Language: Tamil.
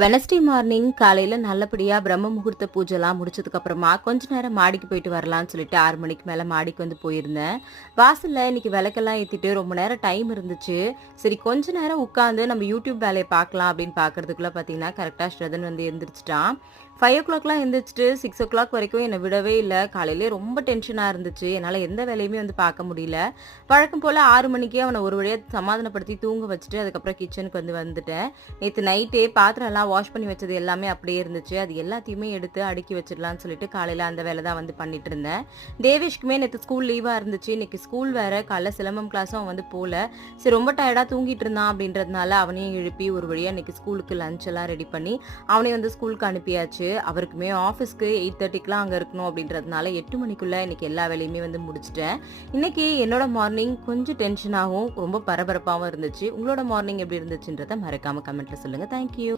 வெனஸ்டே மார்னிங் காலையில நல்லபடியா பிரம்ம முகூர்த்த பூஜைலாம் முடிச்சதுக்கு அப்புறமா கொஞ்ச நேரம் மாடிக்கு போயிட்டு வரலாம்னு சொல்லிட்டு 6 மணிக்கு மேல மாடிக்கு வந்து போயிருந்தேன். வாசல்ல இன்னைக்கு விளக்கெல்லாம் ஏத்திட்டு ரொம்ப நேரம் டைம் இருந்துச்சு. சரி கொஞ்ச நேரம் உட்காந்து நம்ம யூடியூப் வேலையை பார்க்கலாம் அப்படின்னு பார்க்கறதுக்குள்ள பார்த்தீங்கன்னா கரெக்டா ஸ்ரதன் வந்து எந்திரிச்சிட்டான். 5 o'clockலாம் எந்திரிச்சிட்டு 6 o'clock வரைக்கும் என்னை விடவே இல்லை. காலையிலே ரொம்ப டென்ஷனாக இருந்துச்சு. என்னால் எந்த வேலையுமே வந்து பார்க்க முடியல. வழக்கம் போல் 6 மணிக்கே அவனை ஒரு வழியாக சமாதானப்படுத்தி தூங்க வச்சுட்டு அதுக்கப்புறம் கிச்சனுக்கு வந்துட்டேன். நேற்று நைட்டே பாத்திரம்லாம் வாஷ் பண்ணி வச்சது எல்லாமே அப்படியே இருந்துச்சு. அது எல்லாத்தையுமே எடுத்து அடுக்கி வச்சிடலான்னு சொல்லிட்டு காலையில் அந்த வேலை தான் வந்து பண்ணிட்டு இருந்தேன். தேவேஷ்க்குமே நேற்று ஸ்கூல் லீவாக இருந்துச்சு. இன்னைக்கு ஸ்கூல் வேற, காலைல சிலம்பம் கிளாஸும் அவன் வந்து போகல. சரி ரொம்ப டயர்டாக தூங்கிட்டு இருந்தான் அப்படின்றதுனால அவனையும் எழுப்பி ஒரு வழியாக இன்னைக்கு ஸ்கூலுக்கு லஞ்ச் எல்லாம் ரெடி பண்ணி அவனையும் வந்து ஸ்கூலுக்கு அனுப்பியாச்சு. அவருக்குமே ஆஃபீஸ்க்கு 8:30க்குலாம் அங்கே இருக்கணும் அப்படின்றதுனால 8 மணிக்குள்ள இன்னைக்கு எல்லா வேலையுமே வந்து முடிச்சிட்டேன். இன்னைக்கு என்னோட மார்னிங் கொஞ்சம் டென்ஷனாகவும் ரொம்ப பரபரப்பாகவும் இருந்துச்சு. உங்களோட மார்னிங் எப்படி இருந்துச்சுன்றதை மறக்காம கமெண்ட்ல சொல்லுங்க. தேங்க்யூ.